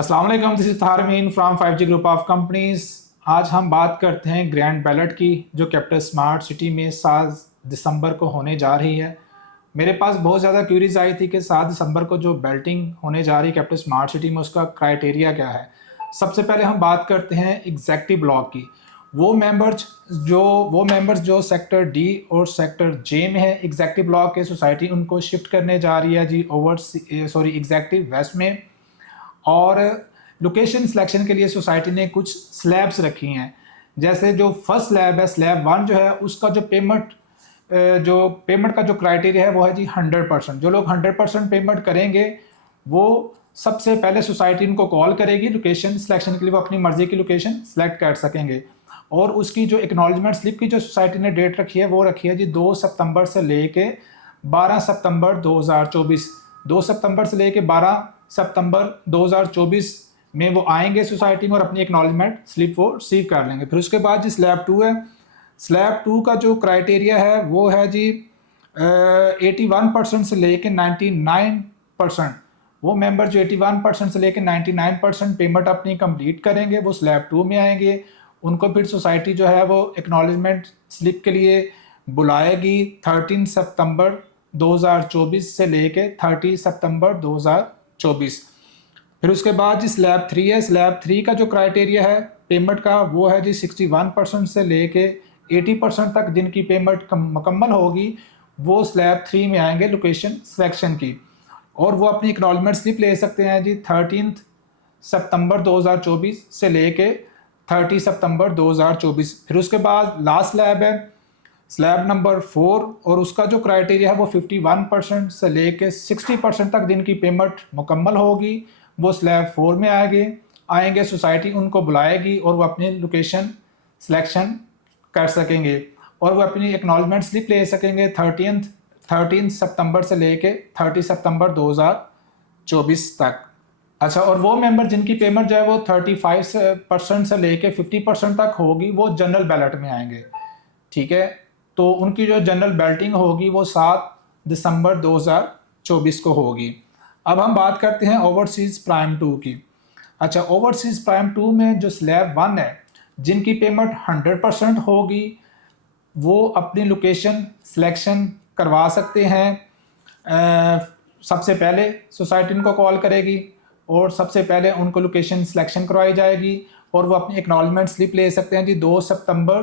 अस्सलाम वालेकुम, this is Tharmeen from 5G group of companies. आज हम बात करते हैं ग्रैंड बैलेट की, जो कैपिटल स्मार्ट सिटी में 7 दिसंबर को होने जा रही है। मेरे पास बहुत ज़्यादा क्यूरीज आई थी कि 7 दिसंबर को जो बैल्टिंग होने जा रही है कैपिटल स्मार्ट सिटी में, उसका क्राइटेरिया क्या है। सबसे पहले हम बात करते हैं एग्जेक्टिव ब्लॉक की। वो मेंबर्स जो सेक्टर डी और सेक्टर जे में है एग्जेक्टिव ब्लॉक के, सोसाइटी उनको शिफ्ट करने जा रही है जी एग्जेक्टिव वेस्ट में। और लोकेशन सिलेक्शन के लिए सोसाइटी ने कुछ स्लैब्स रखी हैं। जैसे जो फर्स्ट स्लैब है, स्लैब 1 जो है, उसका जो पेमेंट का जो क्राइटेरिया है वो है जी 100%। जो लोग 100% पेमेंट करेंगे वो सबसे पहले सोसाइटी उनको कॉल करेगी लोकेशन सिलेक्शन के लिए, वो अपनी मर्जी की लोकेशन सेलेक्ट कर सकेंगे। और उसकी जो एक्नॉलेजमेंट स्लिप की जो सोसाइटी ने डेट रखी है वो रखी है जी 2 सितंबर से लेके 12 सितंबर 2024। 2 सितंबर से लेके 12 सितंबर 2024 में वो आएंगे सोसाइटी में और अपनी एक्नॉलेजमेंट स्लिप वो रिसीव कर लेंगे। फिर उसके बाद जी स्लैब 2 है। स्लैब 2 का जो क्राइटेरिया है वो है जी 81% से लेके 99%। वो मेंबर जो 81% से लेके 99% पेमेंट अपनी कंप्लीट करेंगे वो स्लैब 2 में आएंगे। उनको फिर सोसाइटी जो है वो एक्नॉलेजमेंट स्लिप के लिए बुलाएगी 13 सितंबर 2024 से लेके 30 सितंबर 2024। फिर उसके बाद जी स्लैब 3 है। स्लैब 3 का जो क्राइटेरिया है पेमेंट का वो है जी 61% से लेके 80% तक जिनकी पेमेंट मुकम्मल होगी वो स्लैब 3 में आएंगे लोकेशन सिलेक्शन की। और वो अपनी एक्नॉलेजमेंट स्लिप ले सकते हैं जी 13 सितंबर 2024 से लेके 30 सितंबर 2024। फिर उसके बाद लास्ट स्लैब है, स्लैब नंबर 4, और उसका जो क्राइटेरिया है वो 51% से लेके 60% तक जिनकी पेमेंट मुकम्मल होगी वो स्लैब 4 में आएंगे। सोसाइटी उनको बुलाएगी और वो अपनी लोकेशन सिलेक्शन कर सकेंगे और वो अपनी एक्नॉलेजमेंट स्लिप ले सकेंगे 13 सितंबर से लेके 30 सितंबर 2024 तक। अच्छा, और वो मेंबर जिनकी पेमेंट जो है वो 35% से लेके 50% तक होगी वो जनरल बैलेट में आएंगे। ठीक है, तो उनकी जो जनरल बैल्टिंग होगी वो 7 दिसंबर 2024 को होगी। अब हम बात करते हैं ओवरसीज प्राइम 2 की। अच्छा, ओवरसीज प्राइम 2 में जो स्लैब 1 है, जिनकी पेमेंट 100% होगी वो अपनी लोकेशन सिलेक्शन करवा सकते हैं। सबसे पहले सोसाइटी उनको कॉल करेगी और सबसे पहले उनको लोकेशन सिलेक्शन करवाई जाएगी और वो अपनी एक्नॉलेजमेंट स्लिप ले सकते हैं जी 2 सितंबर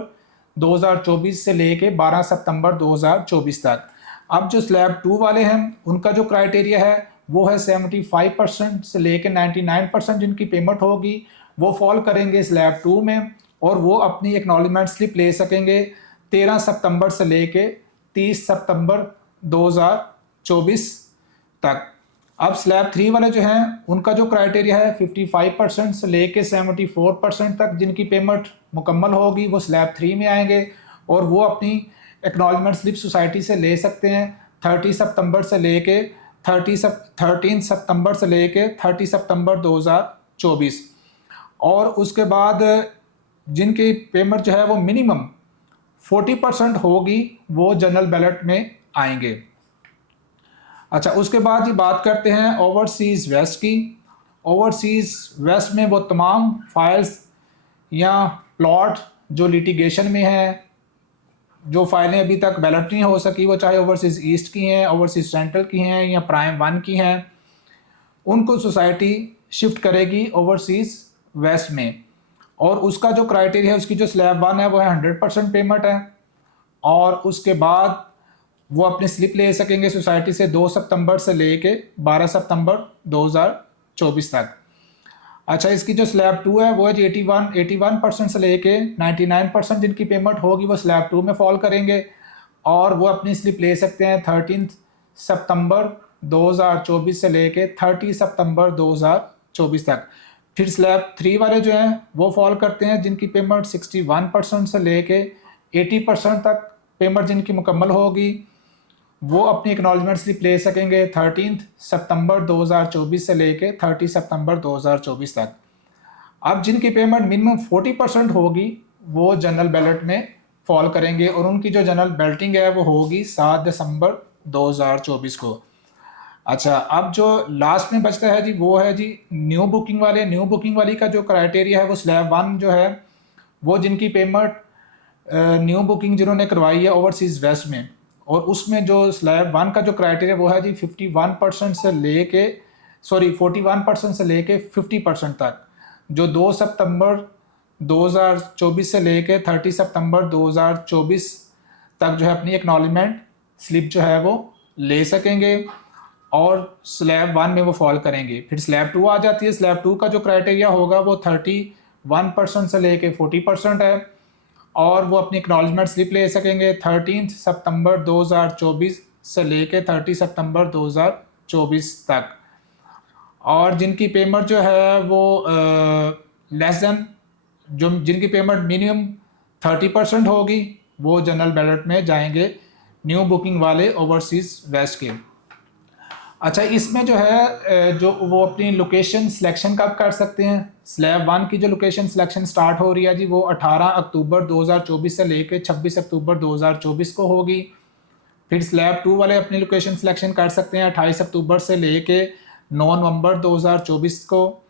2024 से लेके 12 सितंबर 2024 तक। अब जो स्लैब 2 वाले हैं उनका जो क्राइटेरिया है वो है 75% से लेके 99% जिनकी पेमेंट होगी वो फॉल करेंगे स्लैब 2 में और वो अपनी एक्नॉलेजमेंट स्लिप ले सकेंगे 13 सितंबर से लेके 30 सितंबर 2024 तक। अब स्लैब 3 वाले जो हैं उनका जो क्राइटेरिया है 55% से लेके 74% तक जिनकी पेमेंट मुकम्मल होगी वो स्लैब 3 में आएंगे और वो अपनी एक्नॉलेजमेंट स्लिप सोसाइटी से ले सकते हैं 13 सितंबर से लेके 13 सितंबर से लेके 30 सितंबर 2024। और उसके बाद जिनकी पेमेंट जो है वो मिनिमम 40% होगी वो जनरल बैलेट में आएंगे। अच्छा, उसके बाद ही बात करते हैं ओवरसीज़ वेस्ट की। ओवरसीज़ वेस्ट में वो तमाम फाइल्स या प्लॉट जो लिटिगेशन में है, जो फाइलें अभी तक बैलेट नहीं हो सकी, वो चाहे ओवरसीज़ ईस्ट की हैं, ओवरसीज़ सेंट्रल की हैं या प्राइम 1 की हैं, उनको सोसाइटी शिफ्ट करेगी ओवरसीज़ वेस्ट में। और उसका जो क्राइटेरिया है, उसकी जो स्लैब 1 है वो है 100% पेमेंट है और उसके बाद वो अपनी स्लिप ले सकेंगे सोसाइटी से 2 सितंबर से लेके 12 सितंबर 2024 तक। अच्छा, इसकी जो स्लैब 2 है वो है 81% से लेके 99% जिनकी पेमेंट होगी वो स्लैब 2 में फॉल करेंगे और वो अपनी स्लिप ले सकते हैं 13 सितंबर 2024 से लेके 30 सितंबर 2024 तक। फिर स्लैब 3 वाले जो हैं वो फॉल करते हैं जिनकी पेमेंट 61% से लेके 80% तक पेमेंट जिनकी मुकम्मल होगी वो अपनी एक्नॉलेजमेंट स्लिप ले सकेंगे 13 सितंबर 2024 से लेके 30 सितंबर 2024 तक। अब जिनकी पेमेंट मिनिमम 40% होगी वो जनरल बैलेट में फॉल करेंगे और उनकी जो जनरल बैल्टिंग है वो होगी 7 दिसंबर 2024 को। अच्छा, अब जो लास्ट में बचता है जी वो है जी न्यू बुकिंग वाले। न्यू बुकिंग वाली का जो क्राइटेरिया है वो स्लैब 1 जो है वो जिनकी पेमेंट न्यू बुकिंग जिन्होंने करवाई है ओवरसीज़ वेस्ट में, और उसमें जो स्लैब 1 का जो क्राइटेरिया वो है जी 51% से लेके 41% से लेके 50% तक, जो 2 सितंबर 2024 से लेके 30 सितंबर 2024 तक जो है अपनी एक्नॉलेजमेंट स्लिप जो है वो ले सकेंगे और स्लैब 1 में वो फॉल करेंगे। फिर स्लैब 2 आ जाती है। स्लैब 2 का जो क्राइटेरिया होगा वो 31% से लेके 40% है, और वो अपनी एक्नॉलेजमेंट स्लिप ले सकेंगे 13 सितंबर 2024 से लेके 30 सितंबर 2024 तक। और जिनकी पेमेंट जो है वो लेस देन, जो जिनकी पेमेंट मिनिमम 30% होगी वो जनरल बैलेट में जाएंगे, न्यू बुकिंग वाले ओवरसीज़ वेस्ट के। अच्छा, इसमें जो है जो वो अपनी लोकेशन सिलेक्शन कब कर सकते हैं? स्लैब 1 की जो लोकेशन सिलेक्शन स्टार्ट हो रही है जी वो 18 अक्टूबर 2024 से लेकर 26 अक्टूबर 2024 को होगी। फिर स्लैब 2 वाले अपनी लोकेशन सिलेक्शन कर सकते हैं 28 अक्टूबर से लेके 9 नवंबर 2024 को,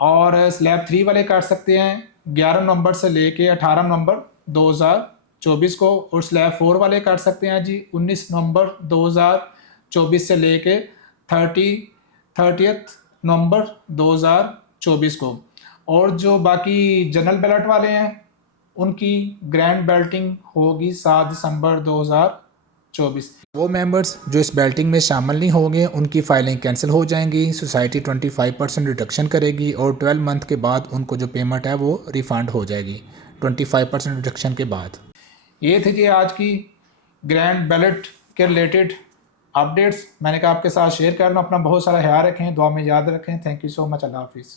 और स्लैब 3 वाले कर सकते हैं 11 नवंबर से लेके 18 नवंबर 2024 को, और स्लैब 4 वाले कर सकते हैं जी 19 नवंबर 2024 से लेके 30 नवंबर 2024 को। और जो बाकी जनरल बैलेट वाले हैं उनकी ग्रैंड बैल्टिंग होगी 7 दिसंबर 2024। वो मेंबर्स जो इस बैल्टिंग में शामिल नहीं होंगे उनकी फाइलिंग कैंसिल हो जाएंगी। सोसाइटी 25% रिडक्शन करेगी और 12 मंथ के बाद उनको जो पेमेंट है वो रिफ़ंड हो जाएगी 25% रिडक्शन के बाद। ये थे जी आज की ग्रैंड बैलेट के रिलेटेड अपडेट्स। मैंने कहा आपके साथ शेयर कर लूँ। अपना बहुत सारा ख्याल रखें, दुआ में याद रखें। Thank you so much. अल्लाह हाफिज़।